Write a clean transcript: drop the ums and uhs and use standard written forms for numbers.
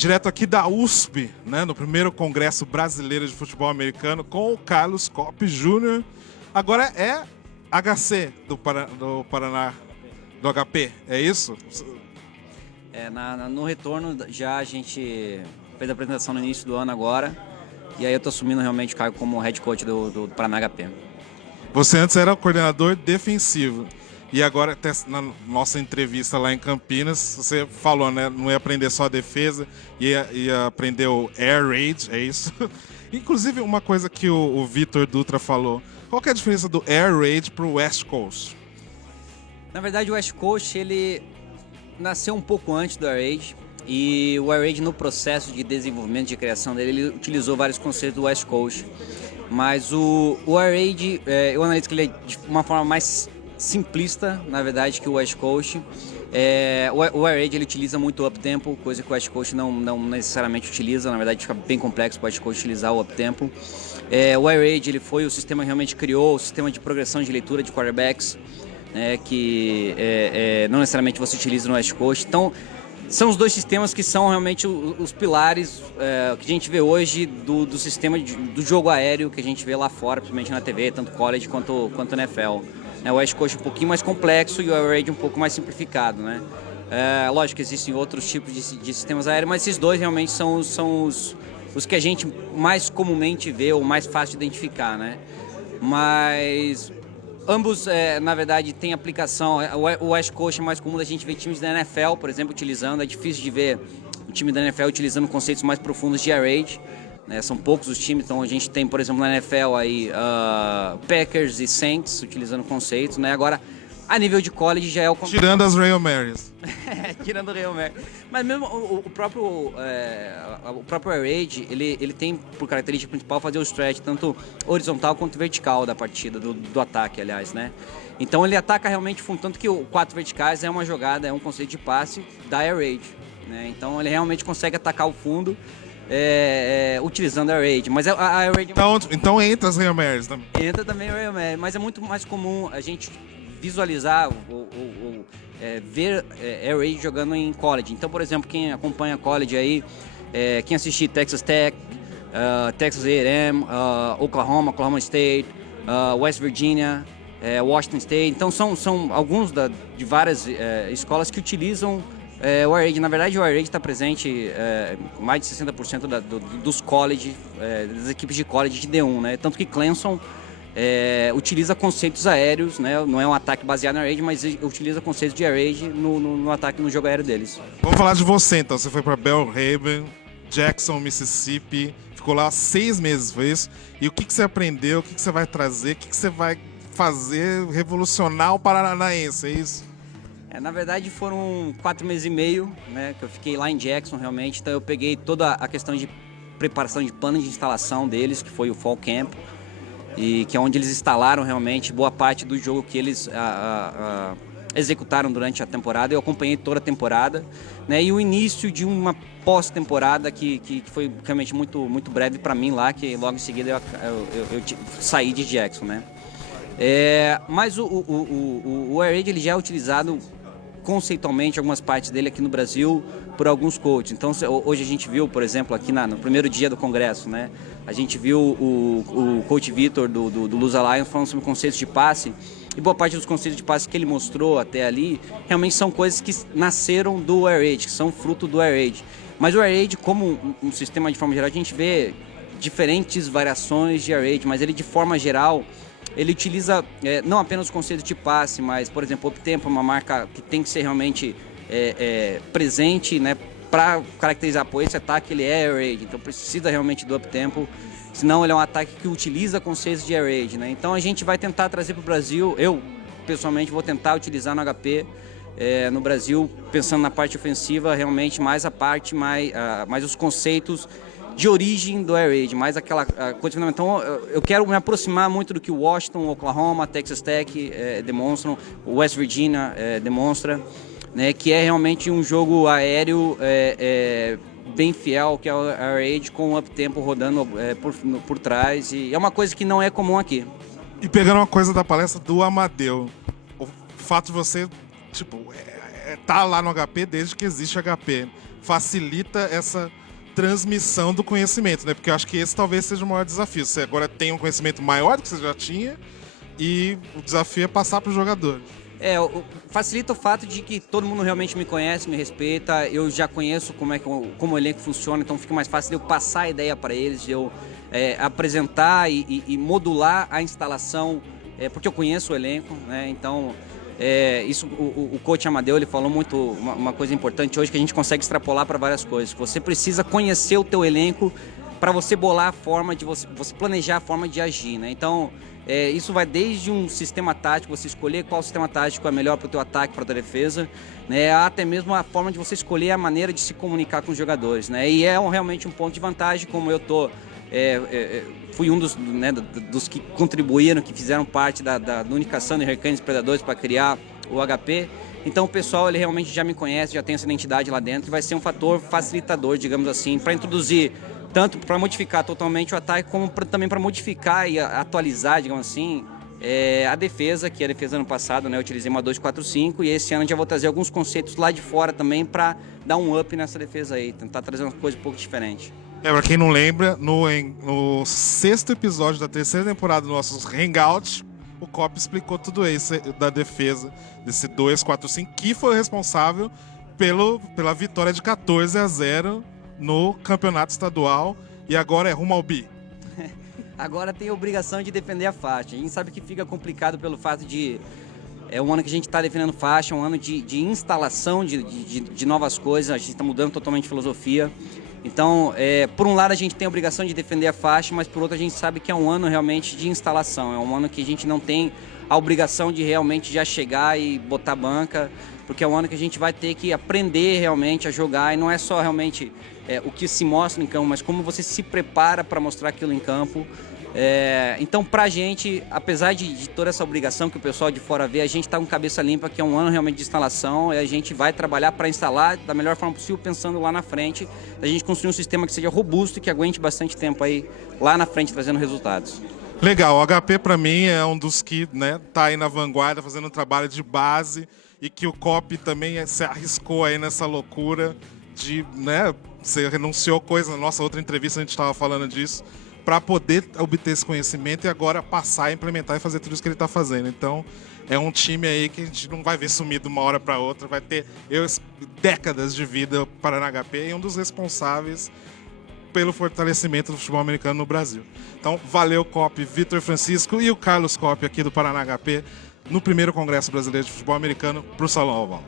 direto aqui da USP, né, no primeiro Congresso Brasileiro de Futebol Americano, com o Carlos Coppi Júnior. Agora é HC do Paraná, do HP, é isso? No retorno já a gente fez a apresentação no início do ano agora, e aí eu tô assumindo realmente o cargo como head coach do Paraná HP. Você antes era o coordenador defensivo. E agora, até na nossa entrevista lá em Campinas, você falou, né? Não ia aprender só a defesa, ia aprender o Air Raid, é isso? Inclusive, uma coisa que o Vitor Dutra falou. Qual que é a diferença do Air Raid pro West Coast? Na verdade, o West Coast, ele nasceu um pouco antes do Air Raid. E o Air Raid, no processo de desenvolvimento, de criação dele, ele utilizou vários conceitos do West Coast. Mas o Air Raid, eu analiso que ele é de uma forma mais simplista, na verdade, que o West Coast. O Air Raid ele utiliza muito o up-tempo, coisa que o West Coast não necessariamente utiliza. Na verdade, fica bem complexo o West Coast utilizar o up-tempo. O Air Raid ele foi o sistema que realmente criou o sistema de progressão de leitura de quarterbacks, que não necessariamente você utiliza no West Coast. Então, são os dois sistemas que são realmente os pilares que a gente vê hoje do sistema do jogo aéreo que a gente vê lá fora, principalmente na TV, tanto college quanto NFL. O West Coast um pouquinho mais complexo e o Air Raid um pouco mais simplificado, né? Lógico que existem outros tipos de sistemas aéreos, mas esses dois realmente são os que a gente mais comumente vê ou mais fácil de identificar, né? Mas ambos, na verdade, têm aplicação. O West Coast é mais comum da gente ver times da NFL, por exemplo, utilizando. É difícil de ver o time da NFL utilizando conceitos mais profundos de Air Raid. São poucos os times, então a gente tem, por exemplo, na NFL aí, Packers e Saints utilizando conceitos, né? Agora, a nível de college já é o... Tirando as Hail Marys. Tirando o Hail Mary. Mas mesmo o próprio Air Raid, ele tem por característica principal fazer o stretch tanto horizontal quanto vertical da partida, do ataque, aliás, né? Então ele ataca realmente fundo, tanto que o 4 verticais é uma jogada, é um conceito de passe da Air Raid, né? Então ele realmente consegue atacar o fundo utilizando a Air Raid. Mas a Air Raid... Então entra as Hail Marys também. Entra também a Hail Mary, mas é muito mais comum a gente visualizar ver Air Raid jogando em college. Então, por exemplo, quem acompanha college aí, quem assistir Texas Tech, Texas A&M, Oklahoma State, West Virginia, Washington State. Então, são alguns de várias escolas que utilizam o Air Raid. Na verdade, o Air Raid está presente mais de 60% dos college, das equipes de college de D1, né? Tanto que Clemson utiliza conceitos aéreos, né? Não é um ataque baseado na Air Raid, mas utiliza conceitos de Air Raid no ataque, no jogo aéreo deles. Vamos falar de você, então. Você foi para Belhaven, Jackson, Mississippi, ficou lá 6 meses, foi isso? E o que você aprendeu, o que você vai trazer, o que você vai fazer revolucionar o Paranaense, é isso? Na verdade foram 4 meses e meio, né, que eu fiquei lá em Jackson realmente, então eu peguei toda a questão de preparação de plano de instalação deles, que foi o Fall Camp, e que é onde eles instalaram realmente boa parte do jogo que eles executaram durante a temporada. Eu acompanhei toda a temporada, né, e o início de uma pós-temporada que foi realmente muito, muito breve para mim lá, que logo em seguida eu saí de Jackson, né. Mas o Air Raid ele já é utilizado conceitualmente algumas partes dele aqui no Brasil por alguns coaches. Então hoje a gente viu, por exemplo, aqui no primeiro dia do congresso, né, a gente viu o coach Vitor do Luz Alliance falando sobre conceitos de passe, e boa parte dos conceitos de passe que ele mostrou até ali realmente são coisas que nasceram do Air Raid, que são fruto do Air Raid. Mas o Air Raid, como um sistema de forma geral, a gente vê diferentes variações de Air Raid, mas ele de forma geral ele utiliza não apenas o conceito de passe, mas, por exemplo, o up-tempo é uma marca que tem que ser realmente presente, né, para caracterizar, esse ataque ele é Air Raid, então precisa realmente do up-tempo, senão ele é um ataque que utiliza conceitos de Air Raid, né? Então a gente vai tentar trazer para o Brasil, eu pessoalmente vou tentar utilizar no HP, no Brasil, pensando na parte ofensiva, realmente mais a parte, mais os conceitos de origem do Air Raid, mais aquela coisa fundamental. Então, eu quero me aproximar muito do que o Washington, Oklahoma, Texas Tech demonstram, o West Virginia demonstra, né, que é realmente um jogo aéreo bem fiel, que é o Air Raid com o up-tempo rodando por trás, e é uma coisa que não é comum aqui. E pegando uma coisa da palestra do Amadeu, o fato de você, tá lá no HP desde que existe HP. Facilita essa transmissão do conhecimento, né? Porque eu acho que esse talvez seja o maior desafio. Você agora tem um conhecimento maior do que você já tinha e o desafio é passar para os jogadores. Facilita o fato de que todo mundo realmente me conhece, me respeita, eu já conheço como o elenco funciona, então fica mais fácil de eu passar a ideia para eles, de eu apresentar e modular a instalação, porque eu conheço o elenco, né? Então, isso o coach Amadeu, ele falou muito uma coisa importante hoje que a gente consegue extrapolar para várias coisas. Você precisa conhecer o teu elenco para você bolar a forma de você planejar a forma de agir, né? Então, isso vai desde um sistema tático, você escolher qual sistema tático é melhor para o teu ataque, para a tua defesa, né? Até mesmo a forma de você escolher a maneira de se comunicar com os jogadores, né? E realmente um ponto de vantagem, como eu fui um dos que contribuíram, que fizeram parte da unificação de Hurricanes e Predadores para criar o HP. Então o pessoal ele realmente já me conhece, já tem essa identidade lá dentro e vai ser um fator facilitador, digamos assim, para introduzir tanto para modificar totalmente o ataque, como também para modificar e atualizar, digamos assim, a defesa, que a defesa ano passado, né, eu utilizei uma 2-4-5 e esse ano já vou trazer alguns conceitos lá de fora também para dar um up nessa defesa aí, tentar trazer uma coisa um pouco diferente. Pra quem não lembra, no 6º episódio da 3ª temporada do nossos Hangouts, o Cop explicou tudo isso da defesa desse 2-4-5, que foi responsável pela vitória de 14-0 no campeonato estadual e agora é rumo ao bi. Agora tem a obrigação de defender a faixa. A gente sabe que fica complicado pelo fato de um ano que a gente está defendendo faixa, um ano de instalação de novas coisas, a gente está mudando totalmente de filosofia. Então, por um lado a gente tem a obrigação de defender a faixa, mas por outro a gente sabe que é um ano realmente de instalação, é um ano que a gente não tem a obrigação de realmente já chegar e botar banca, porque é um ano que a gente vai ter que aprender realmente a jogar e não é só realmente o que se mostra em campo, mas como você se prepara para mostrar aquilo em campo. Então, pra gente, apesar de toda essa obrigação que o pessoal de fora vê, a gente tá com cabeça limpa, que é um ano realmente de instalação, e a gente vai trabalhar para instalar da melhor forma possível, pensando lá na frente, a gente construir um sistema que seja robusto e que aguente bastante tempo aí lá na frente, trazendo resultados. Legal, o HP para mim é um dos que, né, tá aí na vanguarda, fazendo um trabalho de base e que o Cop também se arriscou aí nessa loucura de, né, você renunciou coisa, na nossa outra entrevista a gente estava falando disso, para poder obter esse conhecimento e agora passar a implementar e fazer tudo isso que ele está fazendo. Então, é um time aí que a gente não vai ver sumir de uma hora para outra, vai ter décadas de vida para a HP e um dos responsáveis pelo fortalecimento do futebol americano no Brasil. Então, valeu, Cop, Vitor Francisco e o Carlos Cop aqui do Paraná HP no primeiro Congresso Brasileiro de Futebol Americano para o Salão Oval.